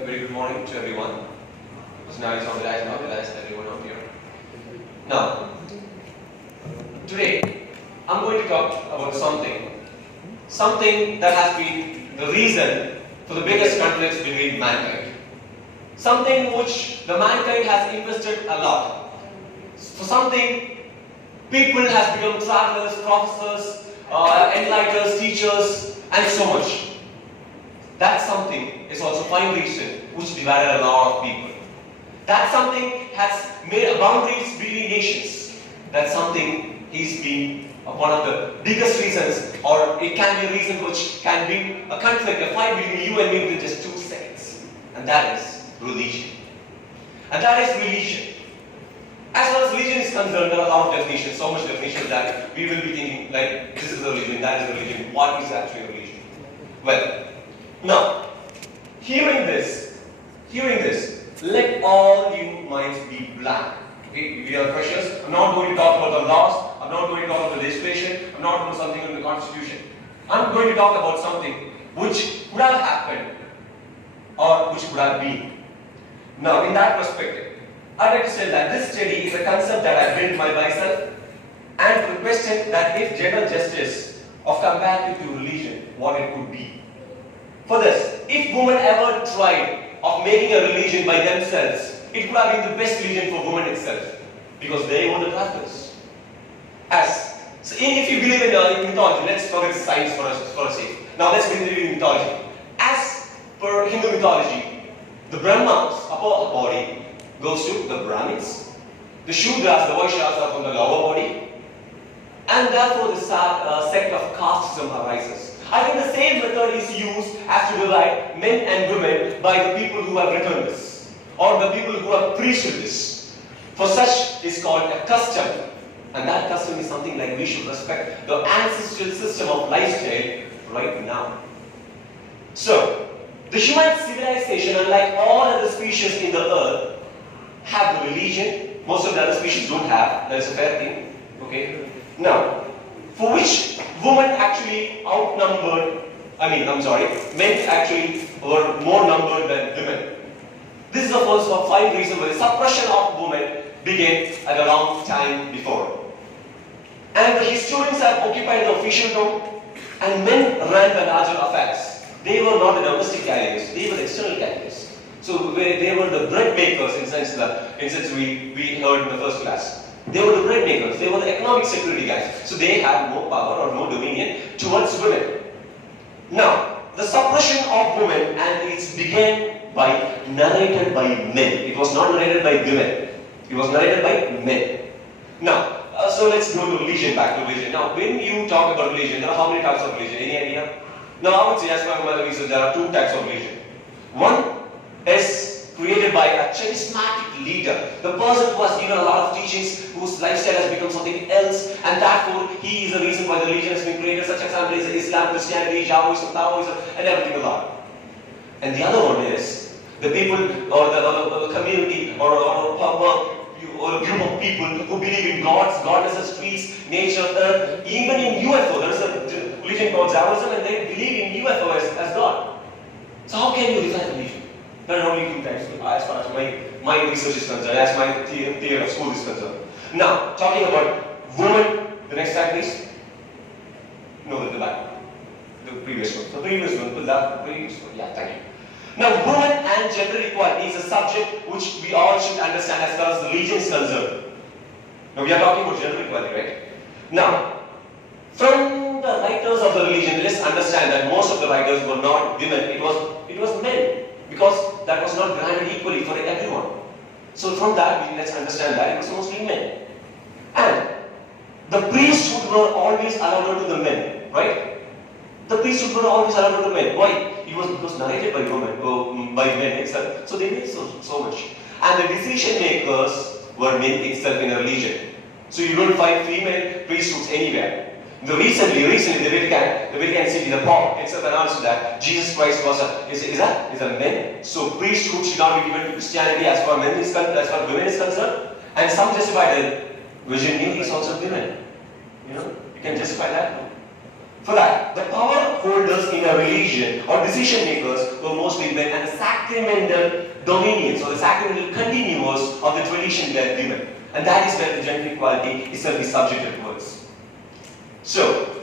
A very good morning to everyone. Personalities on the rise, not realized everyone out here. Now, today I'm going to talk about something that has been the reason for the biggest conflicts between mankind. Something which the mankind has invested a lot. For something, people have become travelers, professors, enlighteners, teachers, and so much. That something is also fine reason which divided a lot of people. That something has made boundaries between nations. That something is been one of the biggest reasons, or it can be a reason which can bring a conflict, a fight between you and me within just 2 seconds. And that is religion. And that is religion. As far as religion is concerned, there are a lot of definitions, so much definitions that we will be thinking like, this is a religion, that is a religion, what is actually a religion? Well, now, hearing this, let all you minds be blank. Okay, we are precious. I'm not going to talk about the laws, I'm not going to talk about the legislation, I'm not going to do something in the constitution. I'm going to talk about something which could have happened or which could have been. Now, in that perspective, I'd like to say that this study is a concept that I built by myself, and the question that if gender justice of comparative to religion, what it could be. For this, if women ever tried of making a religion by themselves, it could have been the best religion for women itself, because they were the practice. If you believe in mythology, let's forget science for a sake. Now let's believe in mythology. As per Hindu mythology, the Brahma's upper body goes to the Brahmins, the Shudras, the Vaishyas are from the lower body, and therefore the sect of casteism arises. I think the same method is used as to divide men and women by the people who have written this, or the people who have preached this. For such is called a custom, and that custom is something like we should respect the ancestral system of lifestyle right now. So, the human civilization, unlike all other species in the earth, have the religion. Most of the other species don't have. That is a fair thing. Okay. Now, for which women actually outnumbered, men actually were more numbered than women. This is the first of 5 reasons why the suppression of women began at a long time before. And the historians have occupied the official throne, and men ran the larger affairs. They were not the domestic carriers, they were the external carriers. So they were the bread makers in sense we heard in the first class. They were the bread makers, they were the economic security guys. So they had more power or more dominion towards women. Now, the suppression of women, and it began narrated by men. It was not narrated by women. It was narrated by men. Now, so let's go to religion, back to religion. Now, when you talk about religion, there are how many types of religion? Any idea? Now, I would say, as per my research, there are 2 types of religion. One is created by a charismatic leader, the person who has given a lot of teachings, whose lifestyle has become something else, and therefore he is the reason why the religion has been created, such examples as Islam, Christianity, Taoism, and everything a lot. And the other one is the people or the community or a group of people who believe in gods, goddesses, trees, nature, earth, even in UFO. There is a religion called Taoism, and they believe in UFO as God. So how can you define religion? There are only 2 types, as far as my research is concerned, as my theory of school is concerned. Now, talking about women, the next slide please. No, the back. The previous one. The previous one, yeah, thank you. Now, women and gender equality is a subject which we all should understand as far as religion is concerned. Now, we are talking about gender equality, right? Now, from the writers of the religion, let's understand that most of the writers were not women, it was men. Because that was not granted equally for everyone. So from that, let's understand that it was mostly men. And the priesthood were always allowed to the men, right? The priesthood were always allowed to the men. Why? It was narrated by women, by men itself. So they made so much. And the decision makers were men itself in a religion. So you don't find female priesthoods anywhere. Recently, the Vatican City, the Pope itself announced that Jesus Christ was a man. So priesthood should not be given to Christianity as far as women is concerned. And some justify that Virgin Mary is also women. You can justify that. For that, the power holders in a religion or decision makers were mostly men, and the sacramental dominions or the sacramental continuers of the tradition were women. And that is where the gender equality itself is subjected towards. So,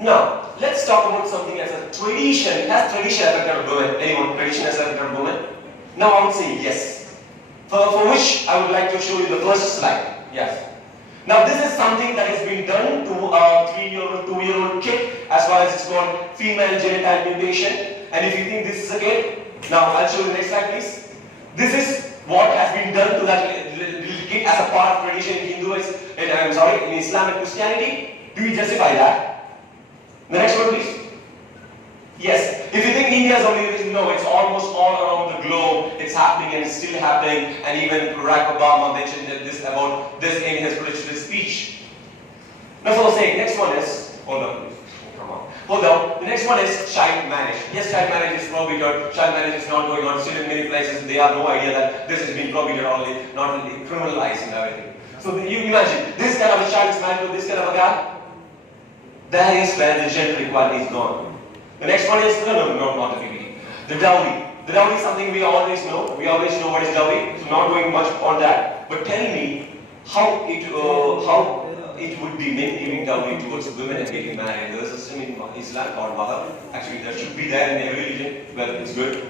now, let's talk about something as a tradition. Has tradition affected women? Anyone? Tradition has affected women? Now, I would say yes. For which I would like to show you the first slide. Yes. Now, this is something that has been done to a 3-year-old, 2-year-old kid, as far as it's called female genital mutilation. And if you think this is a kid, now I'll show you the next slide, please. This is what has been done to that little kid as a part of tradition in Hinduism, in Islam and Christianity. Do we justify that? The next one, please. Yes. If you think India is only this, no, it's almost all around the globe. It's happening and it's still happening. And even Barack Obama mentioned this about this in his political speech. Now, for the sake, next one is, hold on, please. Come on. Hold on. The next one is child marriage. Yes, child marriage is prohibited. Child marriage is not going on. Still in many places, they have no idea that this is being prohibited only, not only criminalized and everything. So you imagine, this kind of a child is married to this kind of a guy. That is where the gender equality is gone. The next one is, no, not the PPT. The dowry. The dowry is something we always know. We always know what is dowry. So not going much on that. But tell me how it would be men giving dowry towards women and getting married. There is a system in Islam called mahar. Actually, that should be there in every religion. Well, it's good.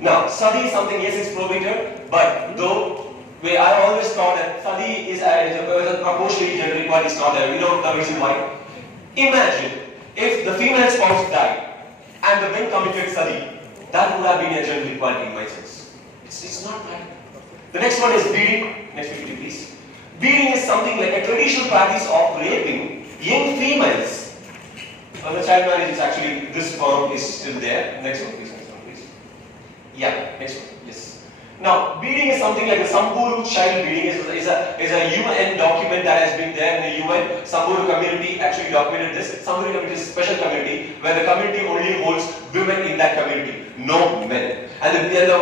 Now, sadi is something, yes, it's prohibited. But though, I always thought that sadi is a proportionally gender equality is not there. You know the reason why? Imagine if the female spouse died and the men committed sadi, that would have been a gender equality in my sense. It's not right. The next one is beating. Next PPT, please. Beating is something like a traditional practice of raping young females. And the child marriage is actually, this form is still there. Next one, please. Next one, please. Yeah, next one. Yes. Now, beating is something like the Samburu child beating is a UN document that has been there in the UN. Samburu community actually documented this. Samburu community is a special community where the community only holds women in that community, no men. And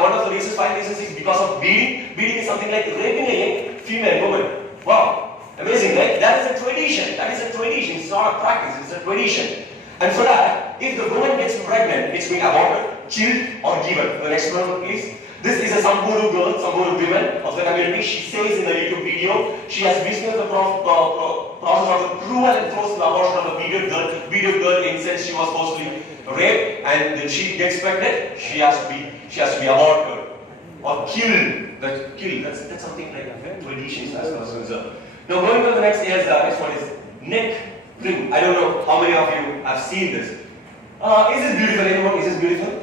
one of the reasons, 5 reasons is because of beating. Beating is something like raping a young female woman. Wow, amazing, right? That is a tradition. That is a tradition. It's not a practice, it's a tradition. And for that, if the woman gets pregnant, it's been aborted, killed, or given. The next one, please. This is a Samburu girl, Samburu woman of the community. She says in the YouTube video, she has witnessed the process of the cruel and forceful abortion of a bearded girl in sense she was forcibly raped, and then she gets pregnant, she has to be aborted or killed. That's something like traditions as far as concerned. Now going to the next one is neck ring. I don't know how many of you have seen this. Is this beautiful? Anyone? Is this beautiful?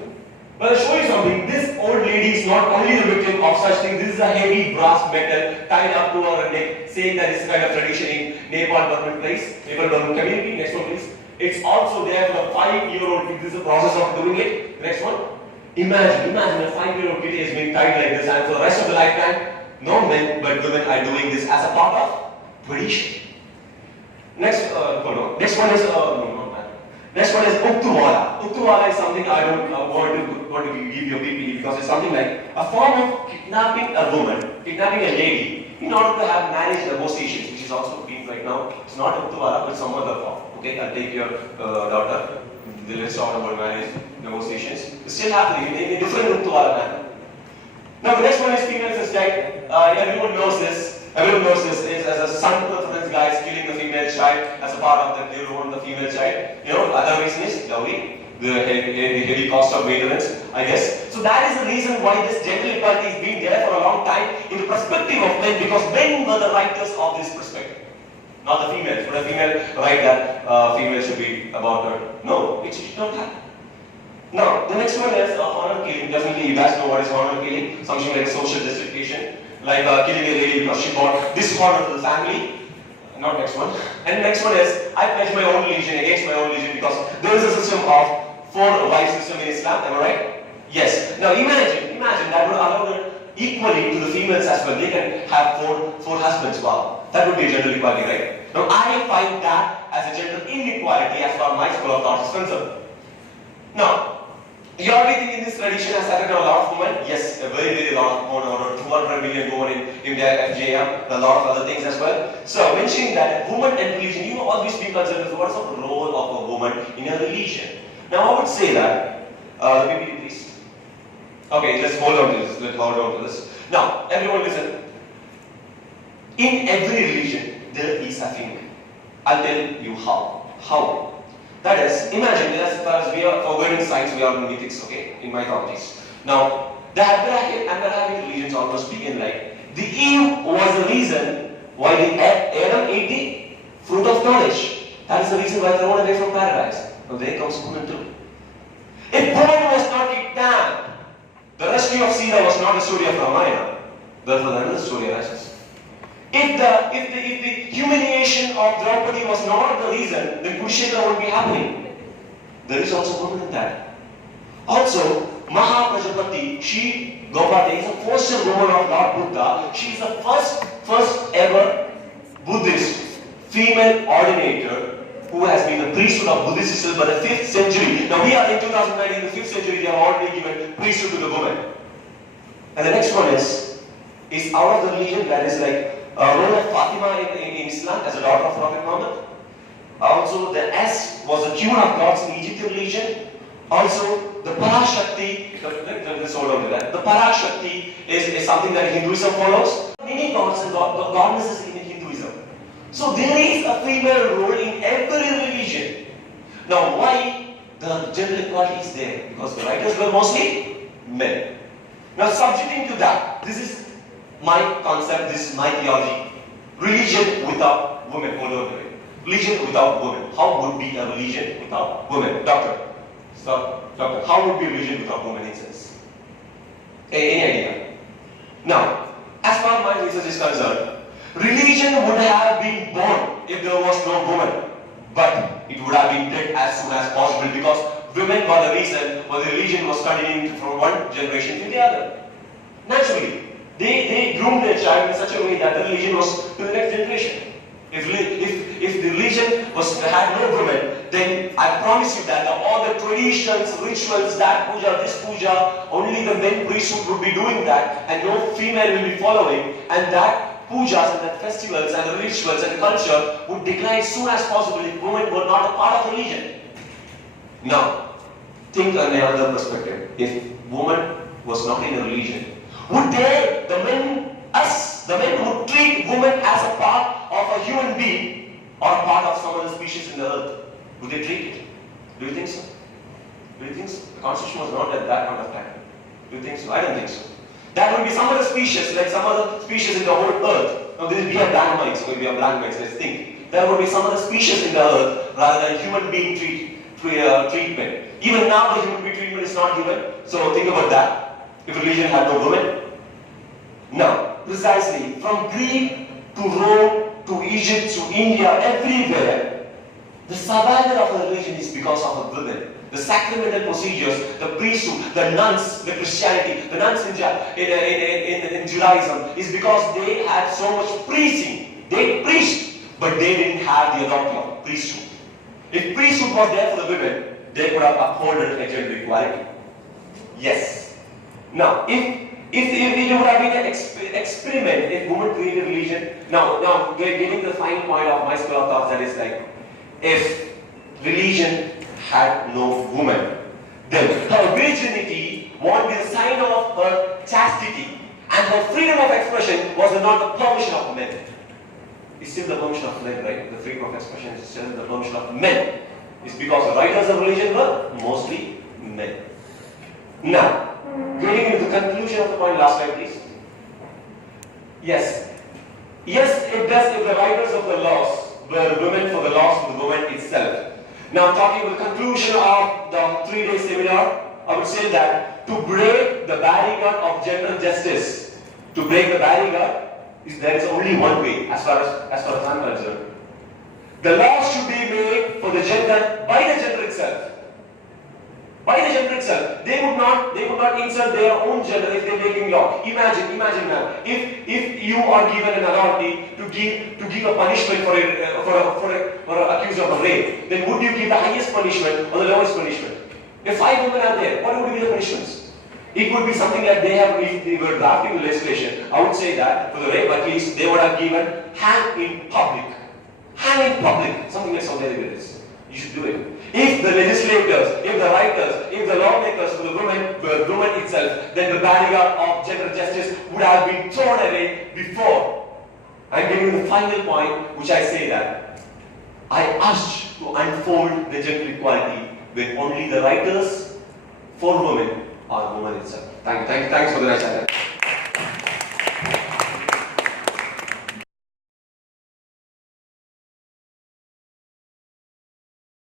But I'll show you something. This old lady is not only the victim of such things. This is a heavy brass metal tied up to her neck, saying that it's kind of tradition in Nepal Burman place, Nepal Burman community. Next one, please. It's also there for a 5-year-old kid. This is the process of doing it. Next one. Imagine a 5-year-old kid is being tied like this, and for the rest of the lifetime, no men but women are doing this as a part of tradition. Next, Next one is Next one is Uktuwala. Uktuwala is something I don't want to give you a PPT because it's something like a form of kidnapping a woman, kidnapping a lady in order to have marriage negotiations, which is also being right now. It's not Uktuwala, but some other form. Okay, I'll take your daughter. Let's talk about marriage negotiations. It's still happening in a different Uktuwala manner. Now the next one is female suicide. Everyone knows this. Everyone knows this is as a son preference guy is killing the female child as a part of the they want the female child. You know, other reason is dowry, the heavy cost of maintenance, I guess. So that is the reason why this gender equality is being there for a long time in the perspective of men, because men were the writers of this perspective, not the females. But a female write that female should be aborted. No, it should not happen. Now, the next one is honor killing. Definitely you guys know what is honor killing. Something like social justification. Like killing a lady because she brought dishonor to the family. Not next one. And the next one is, I pledge my own religion against my own religion because there is a system of 4-wife system in Islam, am I right? Yes. Now imagine that would allow them equally to the females as well. They can have four husbands. Wow. That would be a gender equality, right? Now I find that as a gender inequality as far as my school of thought is concerned. Now, You already think in this tradition has affected a lot of women? Yes, a very lot of women, over 200 million women in India, FJM, a lot of other things as well. So mentioning that woman and religion, you always be concerned with what is the role of a woman in a religion. Now I would say that, the PPT please. Okay, let's hold on to this. Let's hold on to this. Now, everyone listen. In every religion, there is a female. I'll tell you how. How? That is, imagine, as far as we are forgoing science, we are in mythics, okay, in mythologies. Now, the Abrahamic religions almost begin like, the Eve was the reason why the Adam ate the fruit of knowledge. That is the reason why they run away from paradise. Now, there comes woman too. If woman was not kidnapped, the rescue of Sita was not the story of Ramayana. Therefore, another story arises. If the humiliation of Draupadi was not the reason, then Kurukshetra would be happening. There is also woman in that. Also, Maha Prajapati, she, Gaupati, is a poster woman of Lord Buddha. She is the first ever Buddhist female ordinator who has been the priesthood of Buddhism by the 5th century. Now we are in 2019, in the 5th century, they have already given priesthood to the woman. And the next one is out of the religion that is like role of Fatima in Islam as a daughter of Prophet Muhammad. Also, the S was the queen of gods in Egyptian religion. Also, the Parashakti, let's hold on to that. The Parashakti is something that Hinduism follows. Many gods and goddesses in Hinduism. So there is a female role in every religion. Now, why the gender equality is there? Because the writers were mostly men. Now, subjecting to that, this is my concept, this is my theology. Religion without women. Hold on to it. Religion without women. How would be a religion without women? Doctor. Stop. Doctor. How would be a religion without women in sense? Any idea? Now, as far as my research is concerned, religion would have been born if there was no woman. But it would have been dead as soon as possible because women were the reason why the religion was continuing from one generation to the other. Naturally. They groomed their child in such a way that the religion was to the next generation. If the religion had no women, then I promise you that all the traditions, rituals, that puja, this puja, only the men priesthood would be doing that, and no female will be following, and that pujas and that festivals and the rituals and the culture would decline as soon as possible if women were not a part of religion. Now, think on another perspective. If woman was not in a religion, would they, the men would treat women as a part of a human being or a part of some other species in the earth? Would they treat it? Do you think so? Do you think so? The constitution was not at that point of time. Do you think so? I don't think so. That would be some other species, like some other species in the whole earth. Now, we have blank minds, let's think. There would be some other species in the earth rather than human being treatment. Even now, the human being treatment is not given. So think about that. If religion had no women. Now, precisely, from Greek to Rome to Egypt to India, everywhere, the survival of a religion is because of the women. The sacramental procedures, the priesthood, the nuns, the Christianity, the nuns in Judaism is because they had so much preaching. They preached, but they didn't have the authority of priesthood. If priesthood was there for the women, they could have upholded gender equality. Yes. Now, if it would have been an experiment, if women created religion, now getting to the final point of my school of thought, that is like, if religion had no woman, then her virginity won't be the sign of her chastity, and her freedom of expression was not the permission of men. It's still the permission of men, right? The freedom of expression is still the permission of men. It's because the writers of religion were mostly men. Now, getting into the conclusion of the point, last slide please. Yes, it does if the writers of the laws were women for the laws of the woman itself. Now, talking about the conclusion of the 3-day seminar, I would say that to break the barrier of gender justice, there is only one way as far as I'm concerned. The laws should be made for the gender by the gender itself. By the gender itself, they would not insult their own gender if they're making law. Imagine now, if you are given an authority to give a punishment for an accused of a rape, then would you give the highest punishment or the lowest punishment? If 5 women are there, what would be the punishments? It would be something that they have, if they were drafting the legislation, I would say that for the rape at least, they would have given hang in public. Hang in public, something like Saudi Arabia is. You should do it. If the legislators, if the writers, if the lawmakers for the women were women itself, then the barrier of gender justice would have been thrown away before. I'm giving you the final point, which I say that I urge to unfold the gender equality when only the writers for women are women itself. Thanks for the nice time.